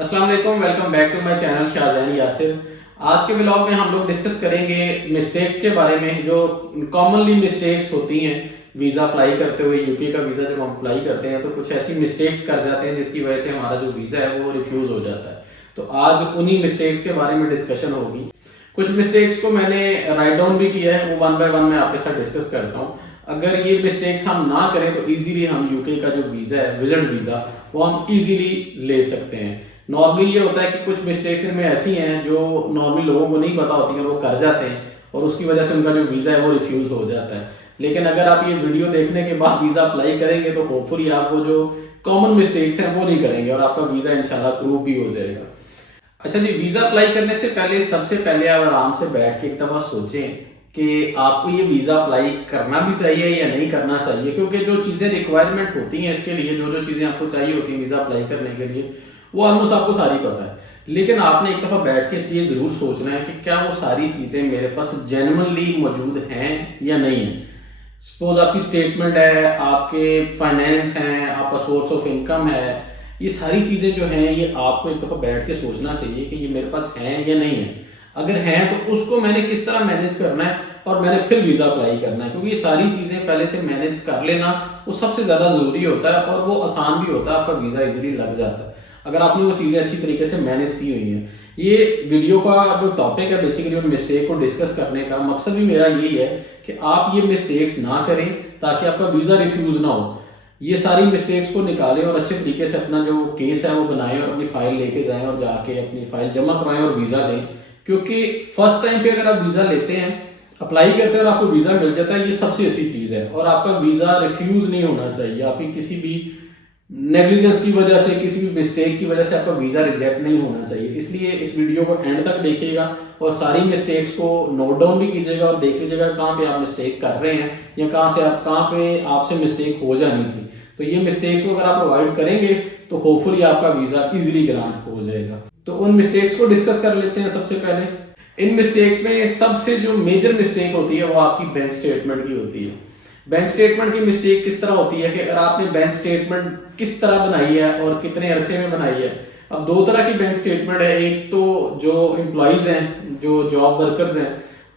अस्सलाम वालेकुम, welcome back to my channel Shahzain Yasir. आज के व्लॉग में हम लोग डिस्कस करेंगे मिस्टेक्स के बारे में जो कॉमनली मिस्टेक्स होती हैं वीज़ा अप्लाई करते हुए। यूके का वीज़ा जब हम अप्लाई करते हैं तो कुछ ऐसी मिस्टेक्स कर जाते हैं जिसकी वजह से हमारा जो वीज़ा है वो रिफ्यूज़ हो जाता है। तो आज उन्हीं मिस्टेक्स के बारे में डिस्कशन होगी। कुछ मिस्टेक्स को मैंने राइट डाउन भी किया है, वो वन बाय वन मैं आपके साथ डिस्कस करता हूँ। अगर ये मिस्टेक्स हम ना करें तो इजीली हम यूके का जो वीज़ा है, विजिट वीज़ा, वो हम इजीली ले सकते हैं। नॉर्मली ये होता है कि कुछ मिस्टेक्स इनमें ऐसी हैं जो नॉर्मली लोगों को नहीं पता होती हैं, वो कर जाते हैं और उसकी वजह से उनका जो वीज़ा है वो रिफ्यूज़ हो जाता है। लेकिन अगर आप ये वीडियो देखने के बाद वीज़ा अप्लाई करेंगे तो होपफुली आप वो जो कॉमन मिस्टेक्स हैं वो नहीं करेंगे और आपका वीज़ा इंशाल्लाह अप्रूव भी हो जाएगा। अच्छा जी, वीज़ा अप्लाई करने से पहले सबसे पहले आप आराम से बैठ के एक दफ़ा सोचें कि आपको ये वीज़ा अप्लाई करना भी चाहिए या नहीं करना चाहिए, क्योंकि जो चीज़ें रिक्वायरमेंट होती हैं इसके लिए, जो जो चीज़ें आपको चाहिए होती हैं वीज़ा अप्लाई करने के लिए, वो ऑलमोस्ट आपको सारी पता है। लेकिन आपने एक दफ़ा बैठ के ये ज़रूर सोचना है कि क्या वो सारी चीज़ें मेरे पास जेन्युइनली मौजूद हैं या नहीं है। सपोज आपकी स्टेटमेंट है, आपके फाइनेंस हैं, आपका सोर्स ऑफ इनकम है, ये सारी चीज़ें जो हैं ये आपको एक दफ़ा बैठ के सोचना चाहिए कि ये मेरे पास हैं या नहीं है। अगर हैं तो उसको मैंने किस तरह मैनेज करना है और मैंने फिर वीज़ा अप्लाई करना है, क्योंकि ये सारी चीज़ें पहले से मैनेज कर लेना वो सबसे ज़्यादा ज़रूरी होता है और वो आसान भी होता है, आपका वीज़ा इजीली लग जाता है अगर आपने वो चीज़ें अच्छी तरीके से मैनेज की हुई हैं। ये वीडियो का जो टॉपिक है बेसिकली उन मिस्टेक को डिस्कस करने का मकसद भी मेरा यही है कि आप ये मिस्टेक्स ना करें ताकि आपका वीज़ा रिफ्यूज़ ना हो। ये सारी मिस्टेक्स को निकालें और अच्छे तरीके से अपना जो केस है वो बनाएं और अपनी फाइल लेके जाएं और जाके अपनी फाइल जमा करवाएं और वीज़ा दें। क्योंकि फर्स्ट टाइम पे अगर आप वीज़ा लेते हैं, अप्लाई करते हैं और आपको वीज़ा मिल जाता है, ये सबसे अच्छी चीज़ है और आपका वीज़ा रिफ्यूज़ नहीं होना चाहिए। आपकी किसी भी नेग्लिजेंस की वजह से, किसी भी मिस्टेक की वजह से आपका वीज़ा रिजेक्ट नहीं होना चाहिए। इसलिए इस वीडियो को एंड तक देखिएगा और सारी मिस्टेक्स को नोट डाउन भी कीजिएगा और देख लीजिएगा कहाँ पे आप मिस्टेक कर रहे हैं या कहाँ पे आपसे मिस्टेक हो जानी थी। तो ये मिस्टेक्स को अगर आप अवॉइड करेंगे तो होपफुली आपका वीज़ा इजीली ग्रांट हो जाएगा। तो उन मिस्टेक्स को डिस्कस कर लेते हैं। सबसे पहले इन मिस्टेक्स में सबसे जो मेजर मिस्टेक होती है वो आपकी बैंक स्टेटमेंट की होती है। बैंक स्टेटमेंट की मिस्टेक किस तरह होती है कि अगर आपने बैंक स्टेटमेंट किस तरह बनाई है और कितने अरसे में बनाई है। अब दो तरह की बैंक स्टेटमेंट है, एक तो जो एम्प्लॉयज हैं, जो जॉब वर्कर्स हैं,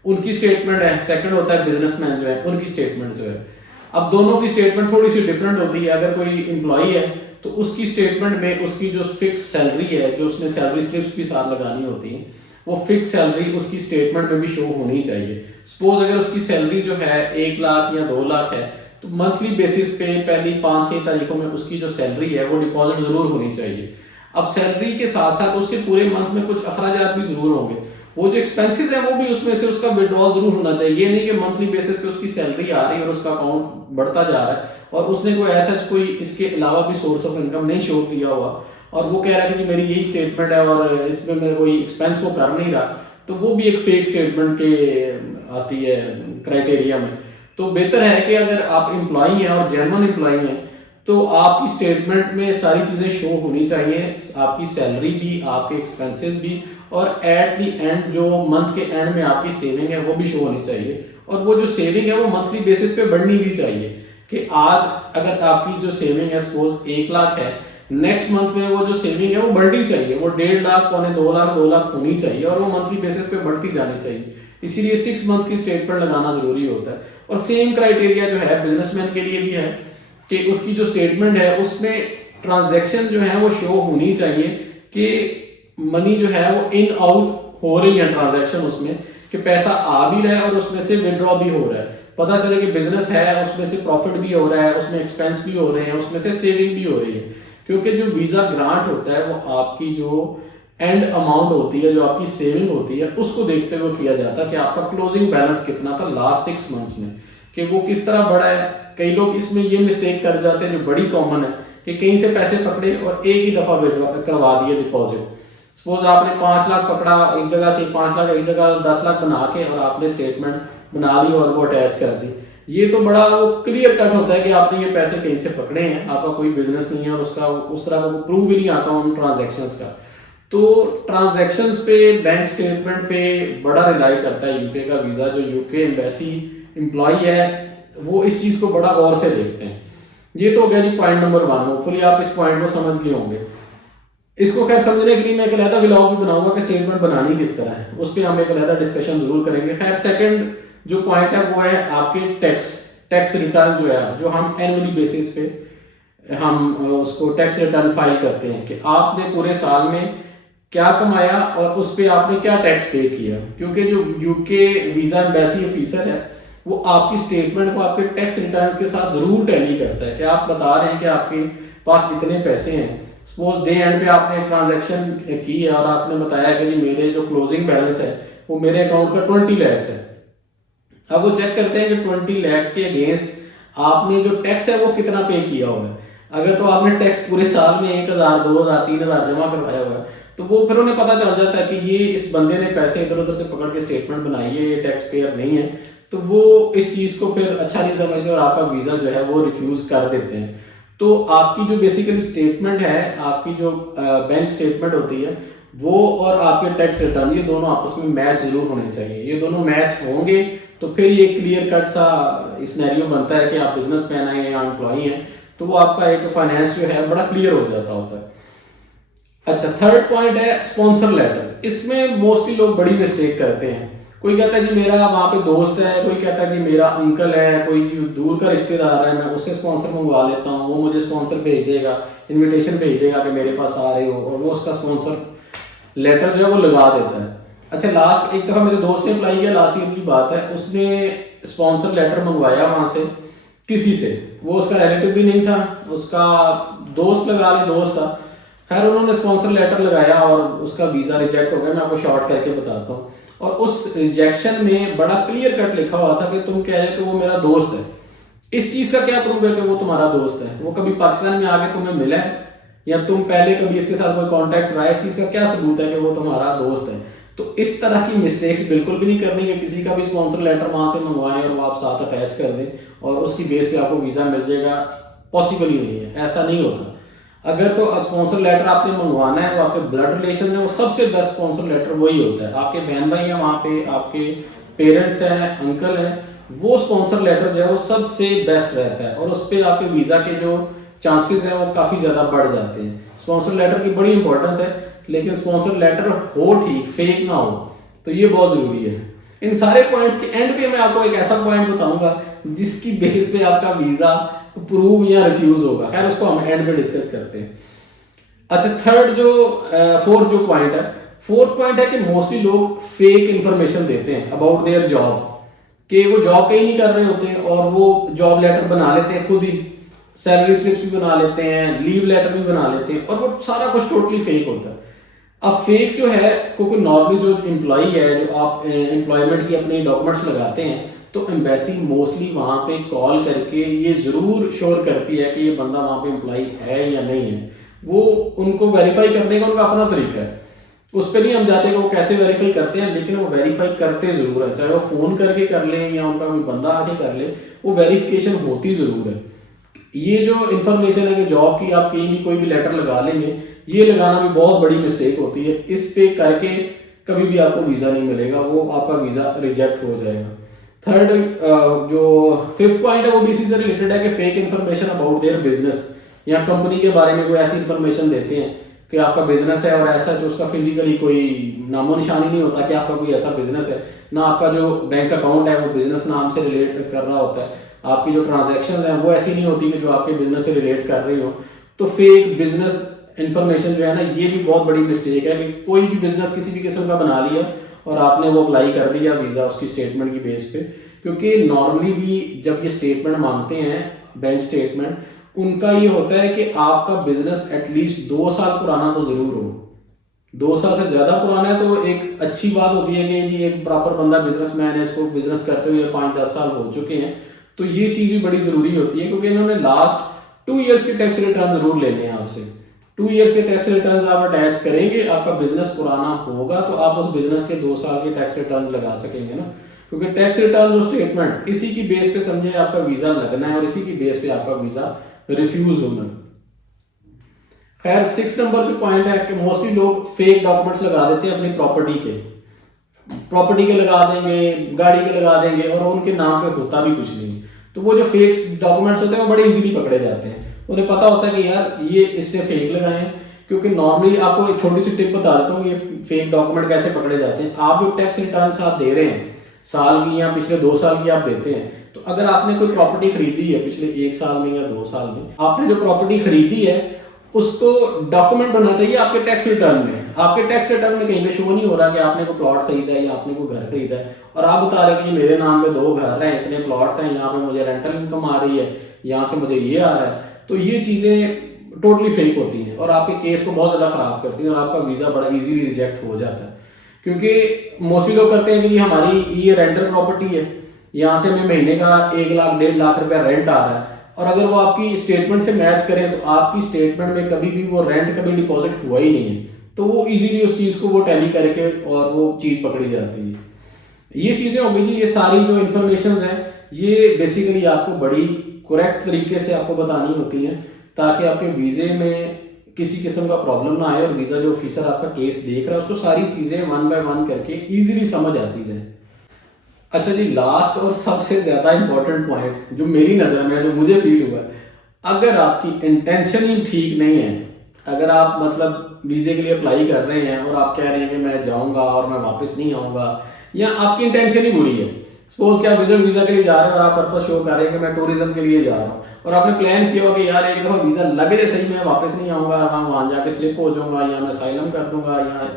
उनकी स्टेटमेंट है। सेकंड होता है बिजनेसमैन जो है, उनकी स्टेटमेंट जो है। अब दोनों की स्टेटमेंट थोड़ी सी डिफरेंट होती है। अगर कोई एम्प्लॉय है तो उसकी स्टेटमेंट में उसकी जो फिक्स सैलरी है, जो उसने सैलरी स्लिप्स भी साथ लगानी होती है, वो फिक्स सैलरी उसकी स्टेटमेंट में भी शो होनी चाहिए। सपोज अगर उसकी सैलरी जो है 1 लाख या 2 लाख है तो मंथली बेसिस पे पहली 5-6 तारीखों में उसकी जो सैलरी है वो डिपॉजिट जरूर होनी चाहिए। अब सैलरी के साथ साथ उसके पूरे मंथ में कुछ अखराजात भी जरूर होंगे, वो जो एक्सपेंसेस है वो भी उसमें से उसका विड्रॉल जरूर होना चाहिए। ये नहीं कि मंथली बेसिस पे उसकी सैलरी आ रही है और उसका अकाउंट बढ़ता जा रहा है और उसने कोई ऐसा कोई इसके अलावा भी सोर्स ऑफ इनकम नहीं शो किया हुआ और वो कह रहा है कि मेरी यही स्टेटमेंट है और इसमें मैं कोई एक्सपेंस को कर नहीं रहा, तो वो भी एक फेक स्टेटमेंट के आती है क्राइटेरिया में। तो बेहतर है कि अगर आप एम्प्लॉय हैं और जेन्युइन एम्प्लॉय हैं तो आपकी स्टेटमेंट में सारी चीज़ें शो होनी चाहिए, आपकी सैलरी भी, आपके एक्सपेंसेस भी, और एट द एंड जो मंथ के एंड में आपकी सेविंग है वो भी शो होनी चाहिए। और वो जो सेविंग है वो मंथली बेसिस पे बढ़नी भी चाहिए कि आज अगर आपकी जो सेविंग है सपोज 1 लाख है, नेक्स्ट मंथ में वो जो सेविंग है वो बढ़नी चाहिए, वो 1.5 लाख, 2 लाख होनी चाहिए और वो मंथली बेसिस पे बढ़ती जानी चाहिए। इसीलिए 6 मंथ की स्टेटमेंट लगाना जरूरी होता है। और सेम क्राइटेरिया जो है बिजनेसमैन के लिए भी है कि उसकी जो स्टेटमेंट है उसमें ट्रांजैक्शन जो है वो शो होनी चाहिए कि मनी जो है वो इन आउट हो रही है ट्रांजैक्शन, उसमें कि पैसा आ भी रहा है और उसमें से विड्रॉ भी हो रहा है। पता चले कि बिजनेस है, उसमें से प्रॉफिट भी हो रहा है, उसमें एक्सपेंस भी हो रहे हैं, उसमें से सेविंग भी हो रही है। क्योंकि जो वीजा ग्रांट होता है वो आपकी जो एंड अमाउंट होती है, जो आपकी सेविंग होती है, उसको देखते हुए किया जाता है कि आपका क्लोजिंग बैलेंस कितना था लास्ट 6 मंथ्स में, कि वो किस तरह बढ़ा है। कई लोग इसमें ये मिस्टेक कर जाते हैं जो बड़ी कॉमन है कि कहीं से पैसे पकड़े और एक ही दफा करवा दिए डिपॉजिट। सपोज आपने 5 लाख पकड़ा एक जगह से, 5 लाख एक जगह 10 लाख बना के और आपने स्टेटमेंट बना ली और वो अटैच कर दी। ये तो बड़ा वो क्लियर कट होता है कि आपने ये पैसे कहीं से पकड़े हैं, आपका कोई बिजनेस नहीं है और उसका उस तरह का प्रूव भी नहीं आता उन ट्रांजैक्शंस का। तो ट्रांजैक्शंस पे, बैंक स्टेटमेंट पे बड़ा रिलाई करता है यूके का वीज़ा। जो यूके एम्बेसी एम्प्लॉय है वो इस चीज़ को बड़ा गौर से देखते हैं। ये तो हो गया जी पॉइंट नंबर 1। होपफुली आप इस पॉइंट को समझ लिए होंगे। इसको खैर समझने के लिए मैं एक अलहदा व्लॉग भी बनाऊंगा कि स्टेटमेंट बनानी किस तरह है, उस पर हम एक अलहदा डिस्कशन जरूर करेंगे। खैर सेकंड जो पॉइंट है वो है आपके टैक्स टैक्स रिटर्न जो है, जो हम एनुअली बेसिस पे हम उसको टैक्स रिटर्न फाइल करते हैं कि आपने पूरे साल में क्या कमाया और उस पर आपने क्या टैक्स पे किया। क्योंकि जो यूके वीजा एम्बेसी ऑफिसर है वो आपकी स्टेटमेंट को आपके टैक्स रिटर्न्स के साथ जरूर टैली करता है कि आप बता रहे हैं कि आपके पास इतने पैसे हैं। सपोज डे एंड पे आपने एक ट्रांजैक्शन की है और आपने बताया कि जी मेरे जो क्लोजिंग बैलेंस है वो मेरे अकाउंट का 20 लाख है। अब वो चेक करते हैं कि 20 लाख के अगेंस्ट आपने जो टैक्स है वो कितना पे किया हुआ है। अगर तो आपने टैक्स पूरे साल में 1000 2000 3000 जमा करवाया हुआ है तो वो फिर उन्हें पता चल जाता है कि ये इस बंदे ने पैसे इधर उधर से पकड़ के स्टेटमेंट बनाई है, ये टैक्स पेयर नहीं है। तो वो इस चीज को फिर अच्छा नहीं समझते और आपका वीजा जो है वो रिफ्यूज कर देते हैं। तो आपकी जो बेसिकली स्टेटमेंट है, आपकी जो बैंक स्टेटमेंट होती है वो और आपके टैक्स रिटर्न, ये दोनों आपस में मैच जरूर होने चाहिए। ये दोनों मैच होंगे तो फिर ये क्लियर कट सा सिनेरियो बनता है कि आप बिजनेस मैन हैं या एम्प्लॉई हैं, तो वो आपका एक फाइनेंस जो है बड़ा क्लियर हो जाता होता है। अच्छा, थर्ड पॉइंट है स्पॉन्सर लेटर। इसमें मोस्टली लोग बड़ी मिस्टेक करते हैं। कोई कहता है जी मेरा वहां पे दोस्त है, कोई कहता है जी मेरा अंकल है, कोई जी दूर का रिश्तेदार है, मैं उससे स्पॉन्सर मंगवा लेता हूँ, वो मुझे स्पॉन्सर भेज देगा, इनविटेशन भेज देगा कि मेरे पास आ रहे हो, और वो उसका स्पॉन्सर लेटर जो है वो लगा देता है। अच्छा, लास्ट एक दफा मेरे दोस्त ने अप्लाई किया, लास्ट ईयर की बात है, उसने स्पॉन्सर लेटर मंगवाया वहां से किसी से, वो उसका रिलेटिव भी नहीं था, उसका दोस्त लगा ले दोस्त था। खैर उन्होंने स्पॉन्सर लेटर लगाया और उसका वीजा रिजेक्ट हो गया। मैं आपको शॉर्ट करके बताता हूँ। और उस रिजेक्शन में बड़ा क्लियर कट लिखा हुआ था कि तुम कह रहे हो कि वो मेरा दोस्त है। इस चीज का क्या प्रूफ है कि वो तुम्हारा दोस्त है? वो कभी पाकिस्तान में आके तुम्हें मिला है या तुम पहले कभी इसके साथ कोई कांटेक्ट रहा है? इस चीज का क्या सबूत है कि वो तुम्हारा दोस्त है? तो इस तरह की मिस्टेक्स बिल्कुल भी नहीं करनी कि किसी का भी स्पॉन्सर लेटर वहां से मंगवाएं और वो आप साथ अटैच कर दें और उसकी बेस पे आपको वीजा मिल जाएगा। पॉसिबल ही नहीं है, ऐसा नहीं होता। अगर तो स्पॉन्सर लेटर आपने मंगवाना है, वो आपके ब्लड रिलेशन है, वो सबसे बेस्ट स्पॉन्सर लेटर वही होता है। आपके बहन भाई हैं वहाँ पे, आपके पेरेंट्स हैं, अंकल हैं, वो स्पॉन्सर लेटर जो है वो सबसे बेस्ट रहता है और उस पर आपके वीजा के जो चांसेस हैं वो काफी ज्यादा बढ़ जाते हैं। स्पॉन्सर लेटर की बड़ी इंपॉर्टेंस है, लेकिन स्पॉन्सर लेटर हो ठीक, फेक ना हो, तो ये बहुत जरूरी है। इन सारे पॉइंट्स के एंड पे मैं आपको एक ऐसा पॉइंट बताऊंगा जिसकी बेस पे आपका वीजा प्रूव या रिफ्यूज होगा। खैर उसको हम एंड पे डिस्कस करते हैं। अच्छा, थर्ड जो फोर्थ जो पॉइंट है, फोर्थ पॉइंट है कि मोस्टली लोग फेक इंफॉर्मेशन देते हैं अबाउट देयर जॉब, कि वो जॉब कहीं नहीं कर रहे होते और वो जॉब लेटर बना लेते हैं खुद ही, सैलरी स्लिप्स भी बना लेते हैं, लीव लेटर भी बना लेते हैं, और वो सारा कुछ टोटली फेक होता है। अब फेक जो है, क्योंकि नॉर्मली जो एम्प्लॉई है, जो आप एम्प्लॉयमेंट की अपने डॉक्यूमेंट्स लगाते हैं, तो एम्बेसी मोस्टली वहां पे कॉल करके ये जरूर श्योर करती है कि ये बंदा वहां पे एम्प्लॉय है या नहीं है। वो उनको वेरीफाई करने का उनका अपना तरीका है, उस पर नहीं हम जाते कि वो कैसे वेरीफाई करते हैं, लेकिन वो वेरीफाई करते जरूर है। चाहे वो फोन करके कर ले या उनका कोई बंदा आके कर ले, वो वेरिफिकेशन होती जरूर है। ये जो इन्फॉर्मेशन है कि जॉब की आप कहीं भी कोई भी लेटर लगा लेंगे, ये लगाना भी बहुत बड़ी मिस्टेक होती है। इस पे करके कभी भी आपको वीजा नहीं मिलेगा, वो आपका वीजा रिजेक्ट हो जाएगा। थर्ड जो फिफ्थ पॉइंट है वो भी इसी से रिलेटेड है कि fake information about their business या कंपनी के बारे में कोई ऐसी इन्फॉर्मेशन देते हैं कि आपका बिजनेस है और ऐसा जो उसका फिजिकली कोई नामो निशानी नहीं होता कि आपका कोई ऐसा बिजनेस है, ना आपका जो बैंक अकाउंट है वो बिजनेस नाम से रिलेट कर रहा होता है, आपकी जो ट्रांजैक्शन है वो ऐसी नहीं होती कि जो आपके बिजनेस से रिलेट कर रही हो। तो फेक बिजनेस इन्फॉर्मेशन जो है ना, ये भी बहुत बड़ी मिस्टेक है कि कोई भी बिजनेस किसी भी किस्म का बना लिया और आपने वो अप्लाई कर दिया वीजा उसकी स्टेटमेंट की बेस पे। क्योंकि नॉर्मली भी जब ये स्टेटमेंट मांगते हैं बैंक स्टेटमेंट, उनका ये होता है कि आपका बिजनेस एटलीस्ट 2 साल पुराना तो जरूर हो। 2 साल से ज्यादा पुराना है तो एक अच्छी बात होती है कि जी एक प्रॉपर बंदा बिजनेसमैन है, इसको बिजनेस करते हुए 5-10 साल हो चुके हैं, तो ये चीज भी बड़ी जरूरी होती है। क्योंकि इन्होंने लास्ट 2 ईयर्स के टैक्स रिटर्न जरूर लेने हैं आपसे। 2 ईयर्स के टैक्स रिटर्न आप अटैच करेंगे, आपका बिजनेस पुराना होगा तो आप उस बिजनेस के 2 साल के टैक्स रिटर्न लगा सकेंगे ना। क्योंकि टैक्स रिटर्न जो स्टेटमेंट, इसी की बेस पे समझे आपका वीजा लगना है और इसी की बेस पे आपका वीजा रिफ्यूज होना। खैर 6 नंबर जो पॉइंट है कि मोस्टली लोग फेक डॉक्यूमेंट्स लगा देते हैं अपनी प्रॉपर्टी के लगा देंगे, गाड़ी के लगा देंगे और उनके नाम पे होता भी कुछ नहीं। तो वो जो फेक डॉक्यूमेंट्स होते हैं वो बड़े इजीली पकड़े जाते हैं। उन्हें पता होता है कि यार ये इसने फेक लगाए हैं, क्योंकि नॉर्मली आपको एक छोटी सी टिप बता देता हूँ ये फेक डॉक्यूमेंट कैसे पकड़े जाते हैं। आप जो टैक्स रिटर्न्स आप दे रहे हैं साल की या पिछले 2 साल की आप देते हैं, तो अगर आपने कोई प्रॉपर्टी खरीदी है पिछले 1 साल में या 2 साल में, आपने जो प्रॉपर्टी खरीदी है उसको डॉक्यूमेंट होना चाहिए आपके टैक्स रिटर्न में। आपके टैक्स रिटर्न में कहीं पे शो नहीं हो रहा कि आपने कोई प्लॉट खरीदा है या आपने कोई घर खरीदा है और आप बता रहे हैं कि मेरे नाम पे 2 घर हैं, इतने प्लॉट्स हैं, यहाँ पे मुझे रेंटल इनकम आ रही है, यहाँ से मुझे ये आ रहा है। तो ये चीजें टोटली फेक होती हैं और आपके केस को बहुत ज्यादा खराब करती हैं और आपका वीजा बड़ा इजीली रिजेक्ट हो जाता है। क्योंकि मोस्टली लोग करते हैं कि हमारी ये रेंटल प्रॉपर्टी है, यहाँ से हमें महीने का 1 लाख 1.5 लाख रुपया रेंट आ रहा है, और अगर वो आपकी स्टेटमेंट से मैच करें तो आपकी स्टेटमेंट में कभी भी वो रेंट कभी डिपॉजिट हुआ ही नहीं है, तो वो इजीली उस चीज को वो टैली करके और वो चीज पकड़ी जाती है। ये चीजें होगी जी, ये सारी जो इन्फॉर्मेशन है ये बेसिकली आपको बड़ी करेक्ट तरीके से आपको बतानी होती है ताकि आपके वीजे में किसी किस्म का प्रॉब्लम ना आए और वीजा जो ऑफिसर आपका केस देख रहा है उसको सारी चीजें 1 बाय 1 करके इजीली समझ आती जाए। अच्छा जी, लास्ट और सबसे ज्यादा इंपॉर्टेंट पॉइंट जो मेरी नजर में जो मुझे फील हुआ है, अगर आपकी इंटेंशन ही ठीक नहीं है, अगर आप मतलब वीजे के लिए अप्लाई कर रहे हैं और आप कह रहे हैं कि मैं जाऊंगा और मैं वापस नहीं आऊंगा, या आपकी इंटेंशन ही बुरी है, सपोज कि आप विजिट वीजा के लिए जा रहे हैं और आप पर्पस शो कर रहे हैं कि मैं टूरिज्म के लिए जा रहा हूँ और आपने प्लान किया होगा कि यार एक दफा वीजा लग जाए सही, मैं वापस नहीं आऊंगा, वहां जाके स्लिप हो जाऊंगा या मैं असाइलम कर दूंगा, या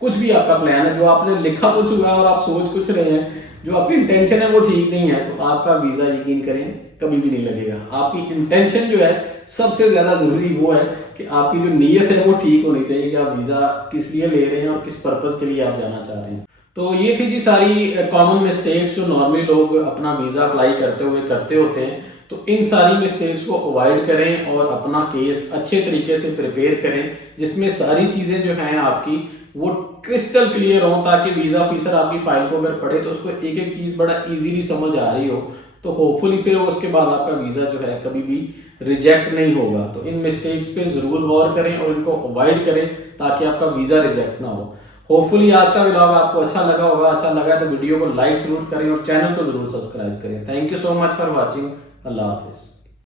कुछ भी आपका प्लान है जो आपने लिखा कुछ हुआ और आप सोच कुछ रहे हैं, जो आपकी इंटेंशन है वो ठीक नहीं है, तो आपका वीजा यकीन करें कभी भी नहीं लगेगा। आपकी इंटेंशन जो है सबसे ज्यादा जरूरी वो है कि आपकी जो नीयत है वो ठीक होनी चाहिए कि आप वीजा किस लिए ले रहे हैं और किस पर्पज के लिए आप जाना चाह रहे हैं। तो ये थी जी सारी कॉमन मिस्टेक्स जो नॉर्मली लोग अपना वीजा अप्लाई करते हुए करते होते हैं। तो इन सारी मिस्टेक्स को अवॉइड करें और अपना केस अच्छे तरीके से प्रिपेयर करें जिसमें सारी चीजें जो हैं आपकी वो क्रिस्टल क्लियर हो, ताकि वीजा ऑफिसर आपकी फाइल को अगर पढ़े तो उसको एक एक चीज बड़ा इजीली समझ आ रही हो, तो होपफुली फिर उसके बाद आपका वीजा जो है कभी भी रिजेक्ट नहीं होगा। तो इन मिस्टेक्स पे जरूर गौर करें और इनको अवॉइड करें ताकि आपका वीजा रिजेक्ट ना हो। होपफुली आज का व्लॉग आपको अच्छा लगा होगा, अच्छा लगा तो वीडियो को लाइक जरूर करें और चैनल को जरूर सब्सक्राइब करें। Thank you so much for watching. Allah Hafiz.